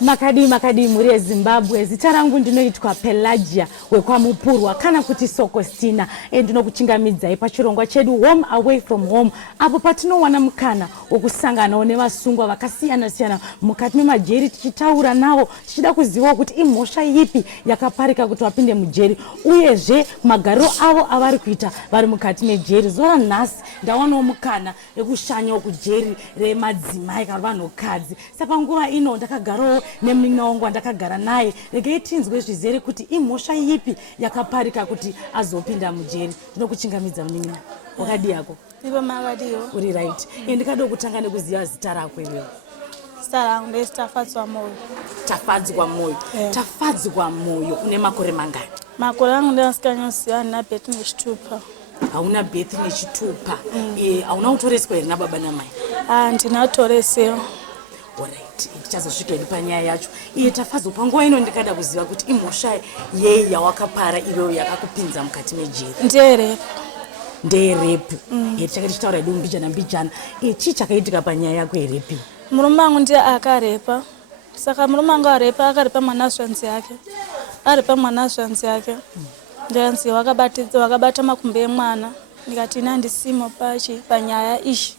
Makadi muri eZimbabwe. Zita rangu ndinoitwa Pelagia wekwamupurwa kana kuti Sokostina. Ndinokuchingamidzai pachirongwa chedu Home Away from Home. Apo patinowana mukana wokusangana nevasungwa vakasiyana-siyana mukati memajeri tichitaura navo tichida kuziva kuti imhosva ipi yakaparika kuti vapinde mujeri uyezve magariro avo avari kuita vari mukati mejeri. Zuva nhasi ndawanawo mukana yekushanyawo kujeri remadzimai kana vanhukadzi. Saka nguva ino ndakagarawo nemunin'ina wangu wandakagara naye. Regai tinzwe zvizere kuti imhosva ipi yakaparika kuti azopinda mujeri. Ndinokuchingamidza munin'ina. Wakadi yako? Ivo mavadiyo. Uri right. Ndikada kutanga nekuziva zita rako iwewe. Zita rangu ndezitafadzwa moyo. Tafadzwa moyo. Tafadzwa moyo une makore mangani? Makore angu ndeasikanyosiwa ndina bhethi nechitupa. Hauna bhethi nechitupa. Hauna kutoreswa here nababa namai? Ndinatoresewa. Alright, tichazosvika hedu panyaya yacho. Tafadzwa, panguva ino ndikada kuziva kuti imhosva yei yawakapara iwewe yakakupinza mukati mejeri? Ndeyerepu. Tichakati tichitaura hedu mbijana. Chii chakaitika panyaya yako yerepi? Murume wangu ndiye akarepa. Saka murume wangu arepa, akarepa mwanasvanzi yake. Arepa mwanasvanzi yake. Ndanzi wakabata makumbo emwana. Ndikati ina ndisimo panyaya ishi.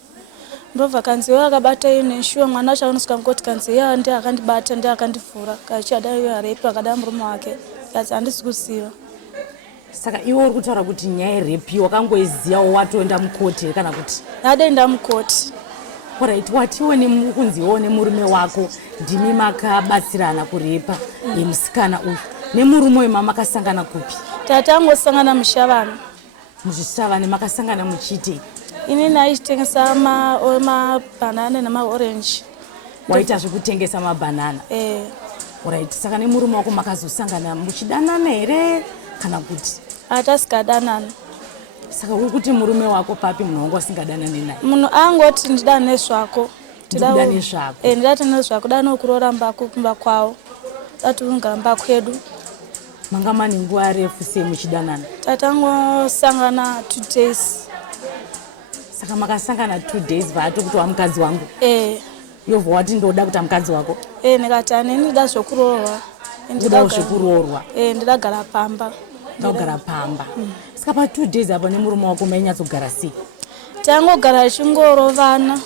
Ndobva kanzi wakabata neshuwa mwana wacho unosvika mukoti kanzi ndiye akandibata ndiye akandivhura. Kachada iwe arepa akada murume wake. Kanzi handisi kuziva. Saka iwe uri kutaura kuti nyaya yerepi wakangoizivawo watoenda mukoti kana kuti? Ndaenda mukoti. Alright, watiwo kunziwo nemurume wako ndimi makabatsirana kurepa musikana uyu. Nemurume uyu makasangana kupi? Tatangosangana muShavani. MuShavani makasangana muchite? Ini naitengesa mabhanana namaorenji. Waita zvekutengesa mabhanana? Alright, saka nemurume wako makazosangana muchidanana here kana kuti? Tasingadanani. Saka uri kuti murume wako papi munhu wangu asingadanani naye? Munhu angoti ndidane zvako. Ndidane zvako? Ndidate nezvako, dane kurora mbako kumba kwawo. Datunga mbako kwedu. Manga mane nguva refu sei muchidanana? Tatangosangana 2 days. Saka makasangana 2 days vato kuti wamukadzi wangu? Yobva wati ndoda kuita mukadzi wako? Ndikati hanini ndida zvokuroorwa. Ndida zvokuroorwa? Ndidagara pamba. Ndagara pamba. Saka pa 2 days apa nemurume wako mainyatsogara sei? Tangogara chingoorovana.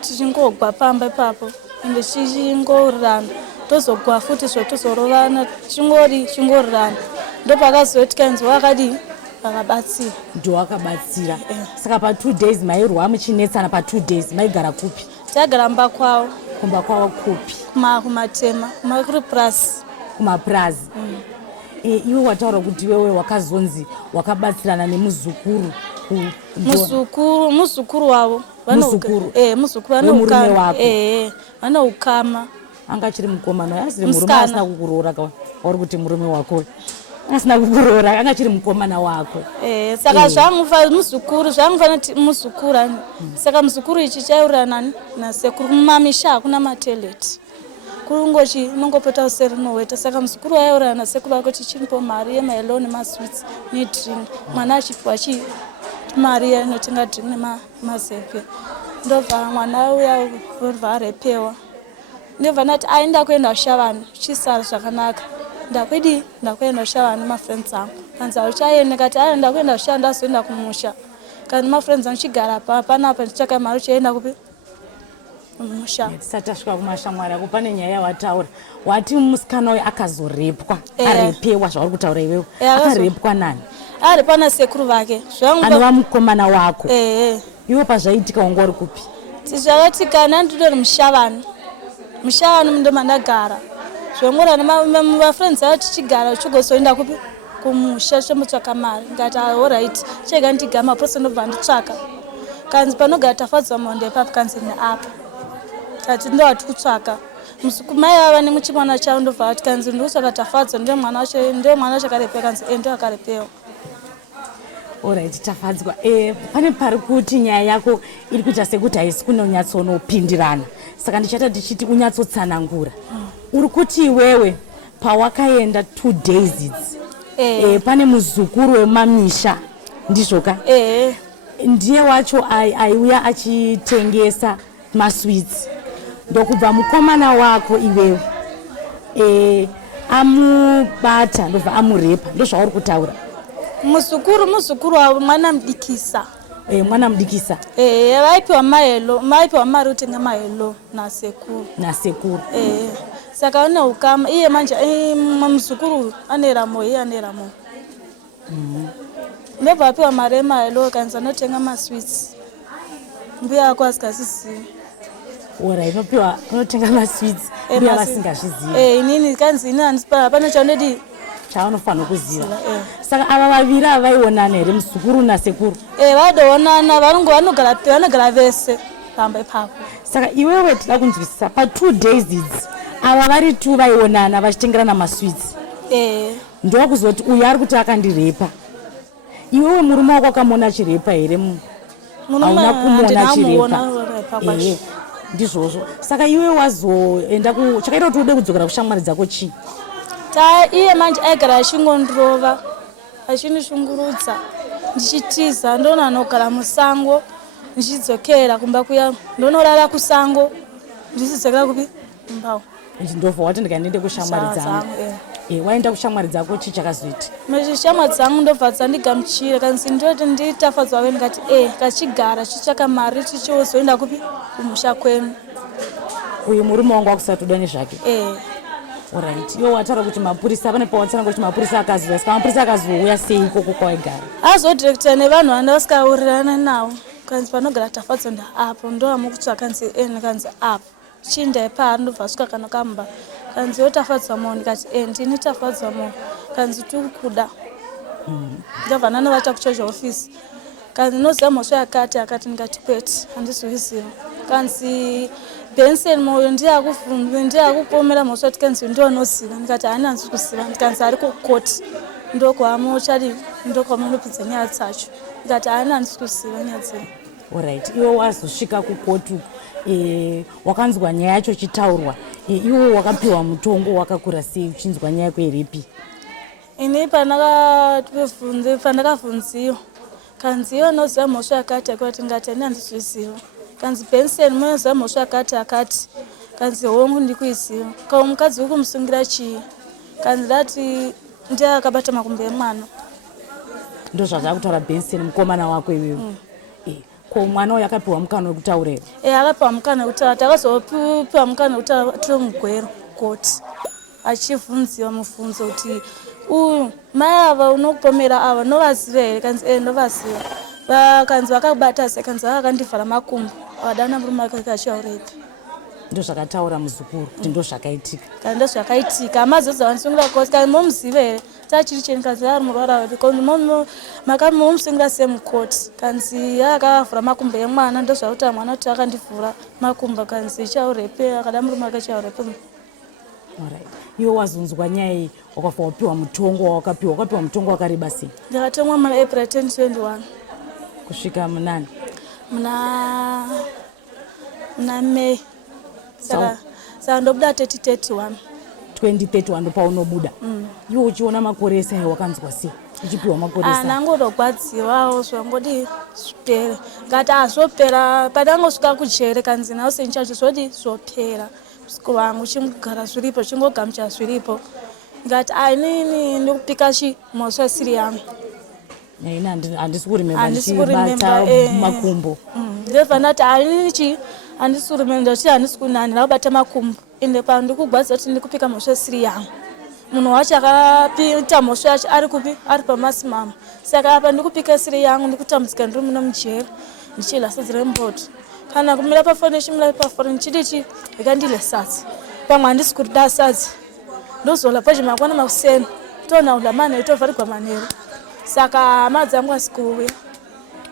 Tichingogwa pamba ipapo. Ende tichingoorirana. Tozogwa futi zvotozorovana. Chingorirana. Ndopakazoiti kanzi wakadii? Vakabatsira. Ndowakabatsira. Saka pa 2 days mairwa muchinetsana pa 2 days maigara kupi? Tagara mba kwawo. Kumba kwawo kupi? Kumatema, kuri plus. Kumaprazi. Iwe wataura kuti wewe wakazonzi wakabatsirana nemuzukuru. Muzukuru wavo. Muzukuru? Muzukuru wemurume wako? Vane ukama. Anga chiri mukomana yazire murume asina kukuroora kawa. Uri kuti murume wako asina kukuroora, anga chiri mukomana wako. Saka zvangufa muzukuru, zvangufana muzukuru. Saka muzukuru ichi chaurira nani nasekuru mumamisha hakuna mateleti. Kurungochi nongopeta useri noweta. Saka muzukuru ayaurira nasekuru vako tichimbo mari yemaelo nemasweets nedrink. Mwana achipiwa mari inotenga drink nemazepe. Ndobva mwana uya uribva arepewa. Ndobva ndati aenda kuenda kuShavani chisara zvakanaka. Ndakuenda kuShavani mafriends angu. Kanzi auchaenda? Kati aenda kuenda kuShavani ndazoenda kumusha. Kanzi mafriends angu chigara panapa ndichaka mari uchaenda kupi? Kumusha. Tisati tasvika kumashamwari yako pane nyaya yawataura. Wati musikana uyu akazorepwa. Arepewa zvauri kutaura iwewe. Akarepwa nani? Arepwa nasekuru vake. Anova mukomana wako? Iwe pazvaitika wanga uri kupi? Zvakatika ndandori muShavani. muShavani ndo mandagara. Zvongora nemafriends avo tichigara uchigozoenda kupi? Kumusha chomutsvaka mari. Ngati alright, chega ndigama pose ndobva nditsvaka. Kanzi panogara Tafadzwa moyo ndepapo, kanzi neapa. Kati ndo wati kutsvaka. Mai vava nemuchimwana chavo ndobva vati kanzi ndikutsvaka Tafadzwa, ndio mwana wacho akarepewa. Kanzi ndio akarepewa. Alright, Tafadzwa. Pane pari kuti nyaya yako iri kuita sekuti haisi kunonyatsonopindirana. Saka ndichata ndichiti unyatsotsanangura. Uri kuti iwewe pawakaenda 2 days idzi. Pane muzukuru wemamisha ndizvoka? Ndiye wacho aiuya achitengesa masweets. Ndokubva mukomana wako iwewe amubata ndobva amurepa ndozvauri kutaura. Muzukuru wavo mwana mudikisa. Mwana mudikisa. Vaipiwa mari utenga mahelo nasekuru. Saka une ukama iye manje muzukuru aneramo iye aneramo. Ndobva apiwa mari emahelo kanzi anotenga masweets. Mbuya ako asikazvizivi. Ora inopiwa unotenga masweets mbuya vasingazvizivi. Inini kanzi ini handisipa hapana chaunodi chaanofanira kuziva. Saka ava vaviri avaionana here muzukuru nasekuru? Vadoonana vanogara vese pamba ipapo. Saka iwewe tida kunzwisisa pa2 days idzi ava vari 2 vaionana vachitengerana masweets. Ndova kuzoti uyu ari kuti akandirepa. Iwewe murume wako akamona chirepa here? Hauna kumona chirepa. Ndizvozvo. Saka iwe wazoenda chakaita kuti ude kudzokera kushamwari dzako chii? Iye manje aigara achingondrova achinishungurudza ndichitiza ndona anogara musango ndichidzokera kumba kuya ndonorara kusango ndichidzokera kupi kumbawo. Ndobva wati ndikaende kushamwari dzangu. Waenda kushamwari dzako chii chakazoita? Shamwari dzangu ndobva dzandigamuchira kanzi ndoti nditafadzwa we ndikati kachigara chichaka mari chichizoenda kupi kumusha kwenu. Uyu murume wangu akusatoda nezvake? Alright. Iwe wataura kuti mapurisa pane pawatsana kuti mapurisa akaziva. Saka mapurisa akazouya sei ikoko kwaigara? Azodirekta nevanhu vanda vasikaurirana navo. Kanzi panogara Tafadzwa apo ndoamukutsva kanzi kanzi apo. Chindai pari ndobva asvika kana kamba. Kanzi Tafadzwa mo ndikati ndini Tafadzwa mo. Kanzi tikukuda. Ndobva nanovata kuchecha office. Kanzi noziva mhosva yakati akati ndikati kwete handizviziva. Kanzi Benson moyo ndiyakupomera mhosva kuti kanzi ndonoziva. Ndikati hani handisi kuziva. Ndikanzi ari kukoti ndokwamuchadi ndokwamunopedza nyaya dzacho. Ndikati hani handisi kuziva nyaya dzenyu. Alright. Iwe wazosvika kukoti wakanzwa nyaya yacho chitaurwa. Iwe wakapiwa mutongo wakakura sei uchinzwa nyaya kwerepi? Ini pandakavhunziwa kanzi iwe unoziva mhosva yakati akati ngati hani handizviziva. Kanzi Benson munoziva mhosva yakati akati. Kanzi hongu ndikuiziva. Kau mukadzi uri kumusungira chii? Kanzi ndati ndiye akabata makumbo emwana. Ndozvazvakutaura Benson mukomana wako iwewe. Ko mwana uyu akapiwa mukana wekutaura here? Akapiwa mukana wekutaura. Takazopiwa mukana wekutaura tiri mugwero koti achivhunziwa mubvunzo kuti uyu mai ava unokupomera ava novaziva here? Kanzi novaziva. Kanzi vakabata sei? Kanzi vakandivhara makumbo vadana murume wake achiaurepi. Ndozvakataura muzukuru kuti ndozvakaitika. Kanzi ndozvakaitika. Amazoziva vandisungira kosi. Kanzi momuziva here? Tachiri cheni. Kanzi ari murwara wedu. Kanzi momusungira semukoti. Kanzi akavhura makumbo emwana ndozvakuti mwana kuti akandivhura makumbo. Kanzi chiaurepi akada murume wake chiaurepi. Alright. Iwe wazonzwa nyaya iyi wakafa wapiwa mutongo wakapiwa mutongo wakareba sei? Ndakatongwa muna April 2021. Kusvika munani? Muna May. Saka ndobuda 2031. 2031 ndopaunobuda. Iwe uchiona makore ese wakanzwa sei? Uchipiwa makore ese? Nangodogwadziwawo zvangodi zvipere. Ngati azvopera padangosvika kujere kanzi nawo senchacho zvoti zvopera. Musikuru wangu chimugara zviripo chingogamuchira zviripo. Ngati inini ndikupika mhosva isiri yangu. Handisi kurimemba ndichibata makumbo. Ndebva ndati inini handisi kurimemba ndichiti handisi kunani ndakubata makumbo. Ende pano ndikugwadza kuti ndikupika mhosva isiri yangu. Munhu wacho akapita mhosva yacho ari kupi? Ari pamasimama. Saka apa ndikupika isiri yangu ndikutambudzika ndiri muno mujeri ndichilasidzira mboto. Kana kumira pafoni chimira pafoni ndichiti ndikandile sadza. Pamwe handisi kurida sadza. Ndozola paje makwana makuseni. Tona ulamana itovharigwa manheru. Saka madzangu asikuuya.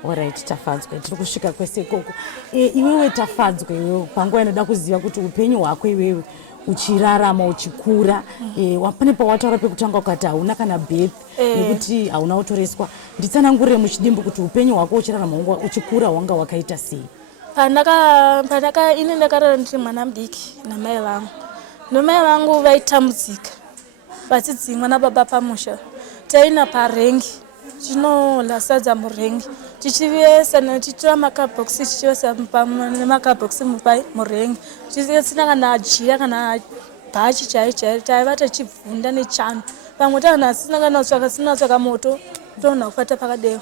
Alright, Tafadzwa tiri kusvika kwese ikoko. Iwewe Tafadzwa iwewe panguva inoda kuziva kuti upenyu hwako iwewe uchirarama uchikura. Pane pawataura pekutanga ukati hauna kana birth nekuti hauna kutoreswa. Nditsanangurire muchidimbu kuti upenyu hwako uchirarama uchikura hwanga wakaita sei? Ini ndakarara ndiri mwana mudiki namai vangu. Nomai vangu vaitambudzika. Vachidzimwa nababa pamusha. Taina parengi. Chinoladza murengi. Tichivesa tichitora makabhokisi tichivesa nemakabhokisi murengi. Tichivesa kana jira kana bhachi taiva tichibvunda nechando pamwe tasinatsvaka moto toona kufata pakadero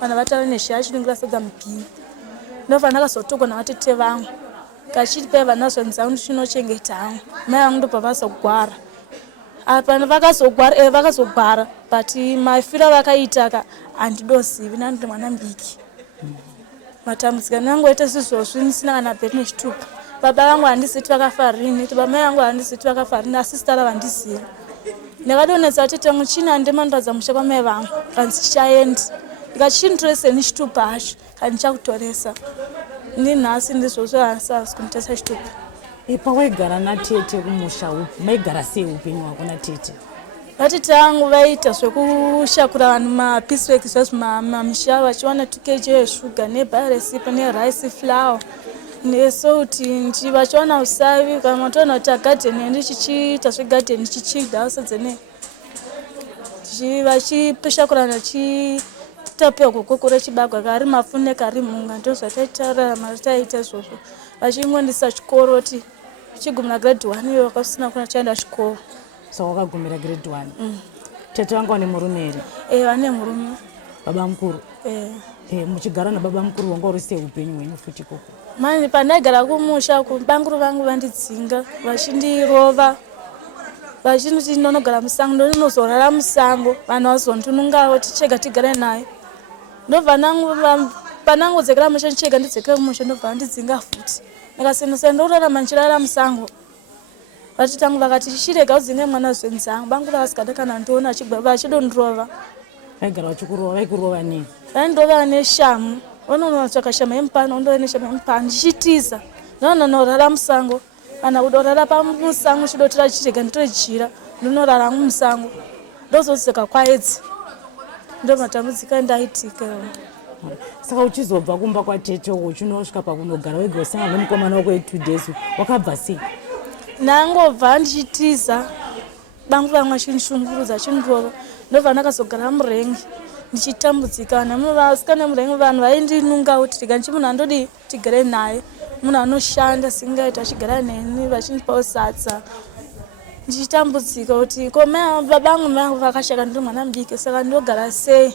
vana vatava nezhaya chinongera sadza mubhini ndobva ndakazotogwa navatete vangu kachiti pai vana zvanzangu chinochengeta hangu mai vangu ndobva vazogwara apa vakazogwara but mafiro vakaitaka handidozivi nandiri mwana mbiki matambudziko anangoita sizvozvi ndisina kana bheti nechitupa baba vangu handiziti vakafa rini bamai vangu handiziti vakafa rini asi zita ravo handizivi ndakadonetsa vatete vangu chini handimandoradza musha kwamai vangu kanzi chichaendi ndikachinditoresei nechitupa hacho kandichakutoresa ndinhasi ndizvozvo handisasi kunditesa chitupa. Pawaigara natete kumusha upi maigara sei upenyu hwako natete? Vatete vangu vaita zvekushakura vanhu mapisweki zvazvo mamisha vachiwana 2 kg yeshuga nebaresipa nerice flour nesouti vachiwana usavi kana toona kuti agadheni endi chichiita zvegadheni chichida sedzene vachipeshakurana vachitapewa kukokora chibagwa kari mafune kari mhunga ndozvataitaura mataita izvozvo vachingondisa chikoro kuti chigumira grade 1 iyo vakasina kuna chaenda chikoro. So wakagumira grade 1. Tete wangu ane murume here? Vane murume. Baba mukuru? Muchigara nababa mukuru wanga uri sei upenyu hwenyu futi koko? Mani pandaigara kumusha banguru vangu vandidzinga vachindirova vachinoti ndonogara musango ndinozorara musango vanhu vazondinungawo tichega tigare naye ndobva panangodzekera musha ndichega ndidzekere kumusha ndobva vandidzinga futi ndikasendesa ndorarama ndichirara musango vatete vangu vakati chirega udzinge mwana wenzangu banguru vasikada kana ndiona vachidondirova. Vaigara vachikurova? Vaikurova nei? Vaindorova neshamu vanonotsvaka shama yemupani ondova neshama yemupani ndichitiza ndinonorara musango kana kudorara pamusango chidotira chirega nditojira ndinorara musango ndozodzeka kwaedzi ndo matambudziko andaitika. Saka uchizobva kumba kwatete uchinosvika pakunogara wega usanga nemukomana wako 2 days wakabva sei? Nangobva ndichitiza bangu vangu vachinishungurudza vachindirova ndobva ndakazogara murengi ndichitambudzika vasikana murengi vanhu vaindinunga kuti tika ndichimunhu andodi tigare naye munhu anoshanda singaiti achigara neni vachindipawo sadza ndichitambudzika kuti babangu vangu vakashaka ndiri mwana mudiki saka ndogara sei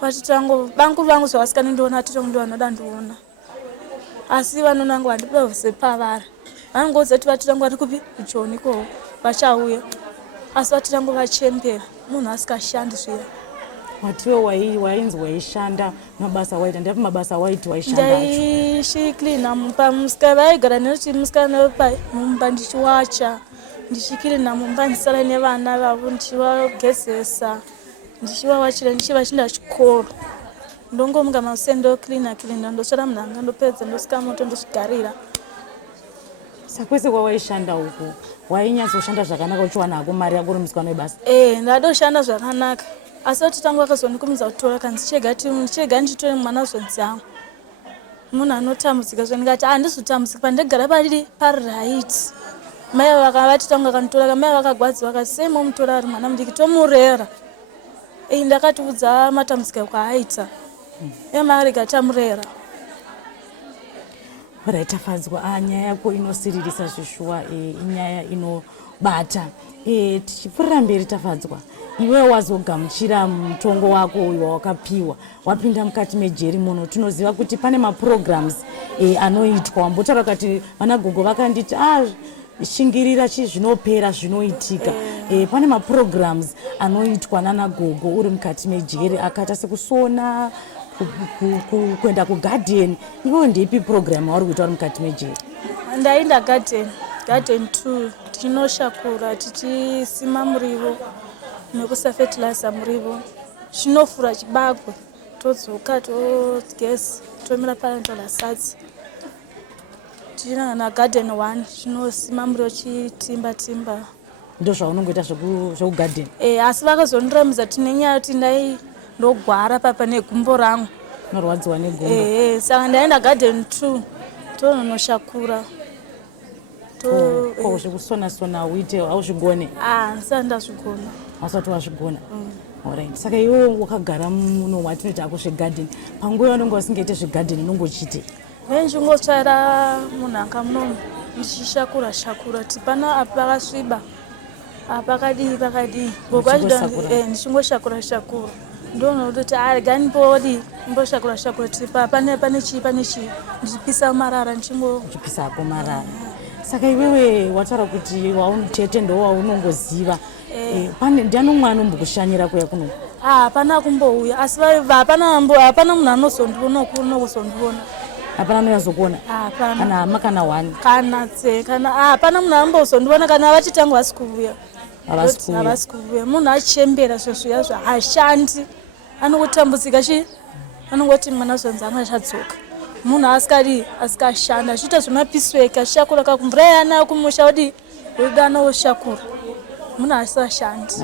vatitango bangu vangu zvavasikana ndiona atete vangu ndovanoda ndiona asi vanonangu vandipevuse pavari vanongodza kuti vatete vangu vari kupi kuJoni ko vachauya asi vatete vangu vachembera munhu asikashandi zviya. Watiwe wainzi waishanda mabasa waita ndapi mabasa waiti waishanda acho? Ndichiklina mumba musika vaigara nekuti musikana mumba ndichiwacha ndichiklina mumba ndisara nevana vavo ndichivagezesa ndichivawachira ndichivachinda chikoro ndongomuka mauseni ndoklina ndosvara munhanga ndopedza ndosika moto ndosvigarira. Sakwese kwawaishanda uku wainyatsoshanda zvakanaka uchiwana hako mari yako uri musikana webasa? Ndadoshanda zvakanaka asi vatete vangu vakazondikumidza kutora kanzi chega ndichitore mwana wenzangu munhu anotambudzika zvandikati handizotambudzika pandigara pariraiti mai vatete vangu vakanditora mai vakagwadzi vakati sei momutora ari mwana mudiki tomurera ndakatiudza matambudziko kwaaita emarega tamurera. Tafadzwa nyaya yako inosiririsa zvishuwa inyaya inobata tichipfuurira mberi Tafadzwa iwe wazogamuchira mutongo wako uyu wawakapiwa wapinda mukati mejeri muno tinoziva kuti pane maprograms anoitwa wambotaura kuti vana gogo vakanditi shingirira zvinopera zvinoitika pane maprograms anoitwa nana gogo uri mukati mejeri akaita sekusona kuenda kugarden. Iwe ndeipi program wauri kuita uri mukati mejeri? Ndaenda garden 2 tinoshakura tichisima murivo nekusafertilizer murivo chinofura chibagwe todzoka togesi tomira parentola sadzi tichinanga garden 1 chinosima murivo chitimba ndo zvaunongoita zvekugarden? Asi vakazondiramidza tinenyaya kuti ndogwara papa negumbo rangu norwadziwa negumbo saka ndaenda garden 2 tononoshakura zvekusona uite hauzvigone? Ndisati ndazvigona. Hasati wazvigona? Alright. Saka iwe wakagara muno watinoti ako zvegarden panguva yaunenge usingaite zvegarden unongochite? Ndinongotsvaira munhanga munomu ndichishakura tipana apa pakasviba pakadii ngokwazvidwa ndichingoshakura ndoona kuti ganimbodi mboshakura tipa pane chii ndichipisa marara ndichipisako marara. Saka iwewe wataura kuti waunotete ndowaunongoziva ndiani umwe anombokushanyira kuya kuno? Hapana kumbouya asi hapana munhu anozondiona kunokuzondiona. Hapana anozokuona? Kana hama kana wani? Kana hapana munhu anozondiona kana vachitanga vasi kuuya. Havasi kuuya. Munhu achembera zvezviya zvaashandi anokutambudzika anongoti mwana zonzi anga achadzoka. Munhu asikashanda achiita zvemapisweki achishakura kakumvura yana kumusha kuti udana woshakura. Munhu asashandi.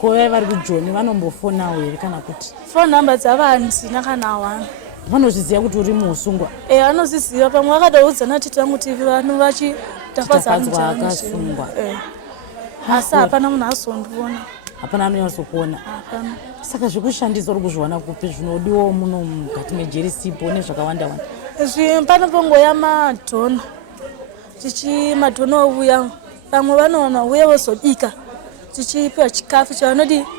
Ko vaya vari kuJoni vanombofonawo here kana kuti? Phone number dzavandina kana wani. Vanozviziva kuti uri muusungwa? Vanozviziva. Pamwe vakatoudzana kuti tangu TV vanhu vachitafadzwa akasungwa. Asi hapana munhu azondiona. Hapana anonyatsokuona. Saka zvekushandisa uri kuzviwana kupi zvinodiwa muno mukati mejerisipo nezvakawanda wanda? Panopongoya madhona. Madhona ouya. Pamwe vanoona uye wozobika. Tichipiwa chikafu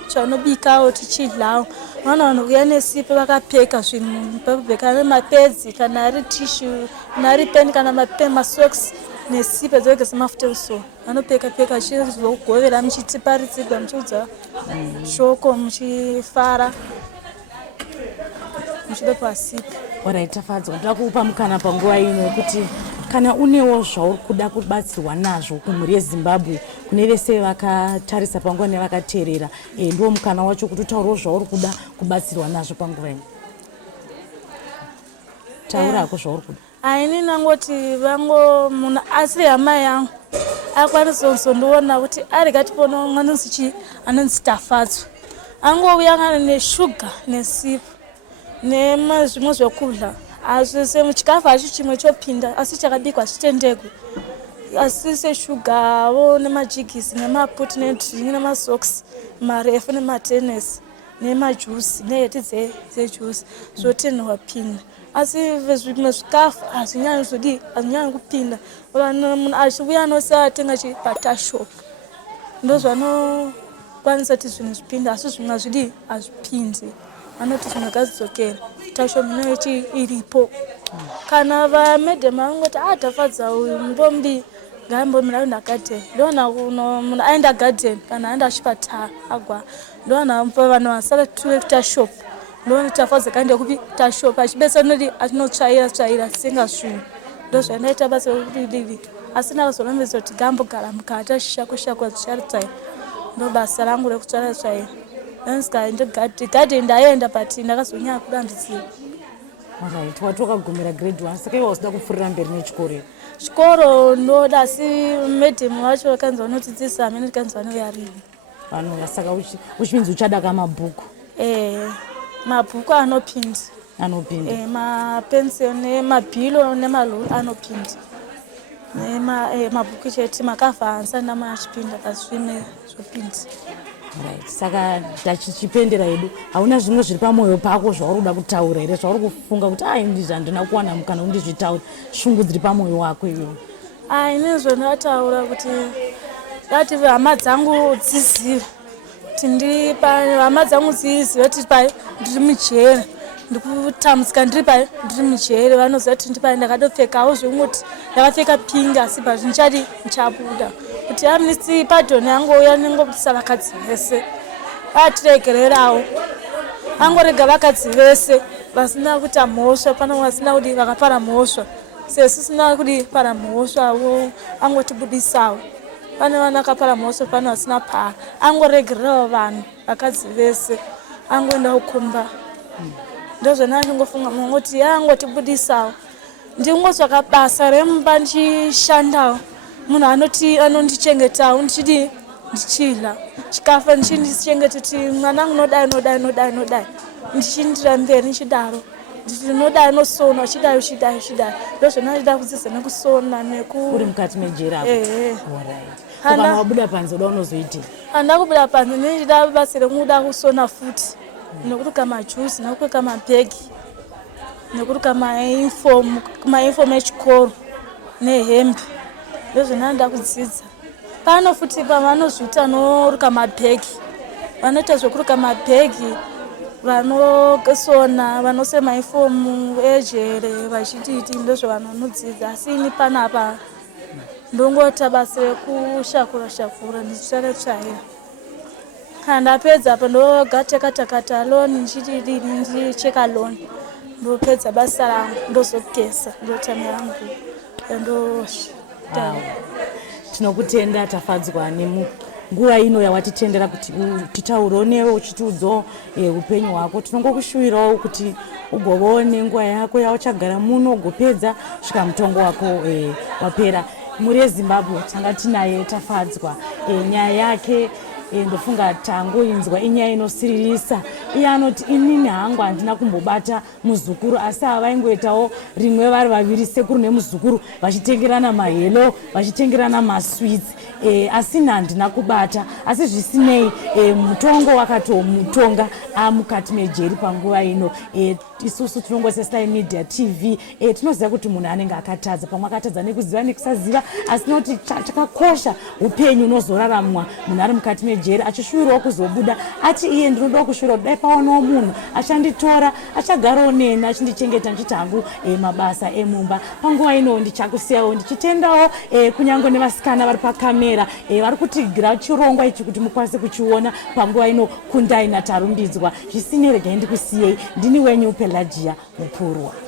chavanobikawo tichidlawo. Vanoona uya nesipo vakapfeka zvinhu pekupfeka nemapedzi kana ari tissue kana ari peni kana masocks nesipo dzogeza mafuta ekusona. Vanopfeka chizogovera muchitiparitsigwa muchiudza shoko muchifara muchida pasipo. Alright, tafadzwa. Ndoda kupa mukana panguva ino kuti kana unewo zvauri kuda kubatsirwa nazvo kumhuri yeZimbabwe kune vese vakatarisa panguva nevakateerera, ndiwo mukana wacho kuti utaurawo zvauri kuda kubatsirwa nazvo panguva ino. Taurako zvauri kuda. Ini nangoti munhu asiri hama yangu akwanisa kuzondiona kuti arikatiponawo anonzi Tafadzwa. Angouya neshuga nesipo nemazvimwe zvekudla. Azvese muchikafu hacho chimwe chopinda asi chakabikwa chitendekwe. Asi seshugawo nemajigisi nemaputi nedringi nemasocks marefu nematenesi nemajusi neheti dzejusi zvotenhwa pinda. Asi zvimwe zvikafu hazvinyanyi kupinda. Munhu achiuya anosatenga chipatashop ndozvanokwanisa kuti zvinhu zvipinda asi zvimwe hazvipindi. Anoti zvimwe ngazidzokera tashop nechi iripo. Kana vamedhemu vangoti Tafadzwa uyu mbombi ngambomira kuenda garden. Ndoona munhu aenda garden kana aenda chipatara agwa. Ndoona vanhu vasara tashop. Ndoona Tafadzwa kaenda kupi tashop achibesa noti atinotsvaira singa zvinhu. Ndozvanaita basa rokudii. Asina kuzorambidza kuti gambogara mukati achishakwa zvicharitsaira. Ndo basa rangu rekutsvaira. Garden ndaenda but ndakazonyanya kudambidzira. Alright, watokagumira grade 1 saka iwe usida kupfurira mberi nechikoro. Chikoro ndoda asi medhemu wacho vakanzi vanotidzidzisa hamene tikanzi vanoyarira. Vanouya saka uchipinzi uchada kamabhuku. Mabhuku anopinda. Mapenseli nemabhilo nemalori anopinda. Mabhuku chete makavhanza namachipinda pazvimwe zvopinda. Right. Saka tachichipendera hedu hauna zvimwe zviri pamwoyo pako zvauri kuda kutaura here zvauri kufunga kuti ndizvo handina kuwana mukana undizvitaura shungu dziri pamwoyo wako iwewe? Inezvo ndataura kuti dati hama dzangu dzizive kuti hama dzangu dzizive kuti ndiri mujere ndikutambudzika ndiri mujere. Vanoziva kuti ndakatopfekawo zvekuti ndakapfeka pingi asi ndichabuda kuti amnesty pardon angouya nengobudisa vakadzi vese atiregererawo angorega vakadzi vese vasina kuita mhosva pana vasina kuti vakapara mhosva sesu sina kuti para mhosva wo angotibudisawo pane vana vakapara mhosva pana vasina para angoregererawo vanhu vakadzi vese angoenda kukumba. Ndozvanandingofunga kuti angotibudisawo ndingotsvaka basa remumba ndichishandawo. Munhu anondichengetawo ndichidla chikafu ndichindichengeta kuti mwanangu nodai ndichindira mberi ndichidaro ndinodai nosona chidai. Ndozvanandida kudzidza nekusona uri mukati mejera. Kana wabuda panze uda unozoitii? Handina kubuda panze ndinechida basa rekuda kusona futi nekuruka majusi nekuruka mabhegi nekuruka mainifomu echikoro nehembe ndozvinanda kudzidza. Pano futi pavanozviita noruka mabhegi, vanoita zvokuruka mabhegi, vanosona, vanosema ifomu ejere vachititi ndozvavanodzidza. Asi ini panapa ndongota basa rekushakura shakura ndichitsvaira. Kana ndapedza apa ndogatekata loni ndicheka loni ndopedza basa rangu ndozogesa ndotamira rangu tinokutenda tafadzwa nguva ino yawatitendera kuti titaurawo newe uchitiudzawo upenyu hwako. Tinongokushuvirawo kuti ugovawo nenguva yako yauchagara muno ugopedza svika mutongo wako wapera. Mhuri yeZimbabwe tanga tinaye tafadzwa nyaya yake ndofunga tangoinzwa inyaya inosiririsa. Iye anoti inini hangu handina kumbobata muzukuru, asi ava vaingoitawo rimwe vari vaviri, sekuru nemuzukuru, vachitengerana mahelo, vachitengerana maswits. Asi handina kubata. Asi zvisinei, mutongo wakatomutonga amukati mejeri panguva ino. Isusu tinongosesai Media TV tinoziva kuti munhu anenge akatadza, pamwe akatadza nekuziva nekusaziva, asi noti chakakosha upenyu unozoraramwa munhu ari mukati mejeri achishuvirawo kuzobuda ati iye ndinoda kushuvira kudai pawanawo munhu achanditora, achagarawo neni achindichengeta ndichiti hangu mabasa emumba. Panguva ino ndichakusiyawo ndichitendawo kunyange nevasikana vari pakamera vari kutigira chirongwa ichi kuti mukwanise kuchiona panguva ino. Kundai natarumbidzwa. Zvisinei, regai ndikusiyei. Ndini wenyu Pelagia Mupurwa.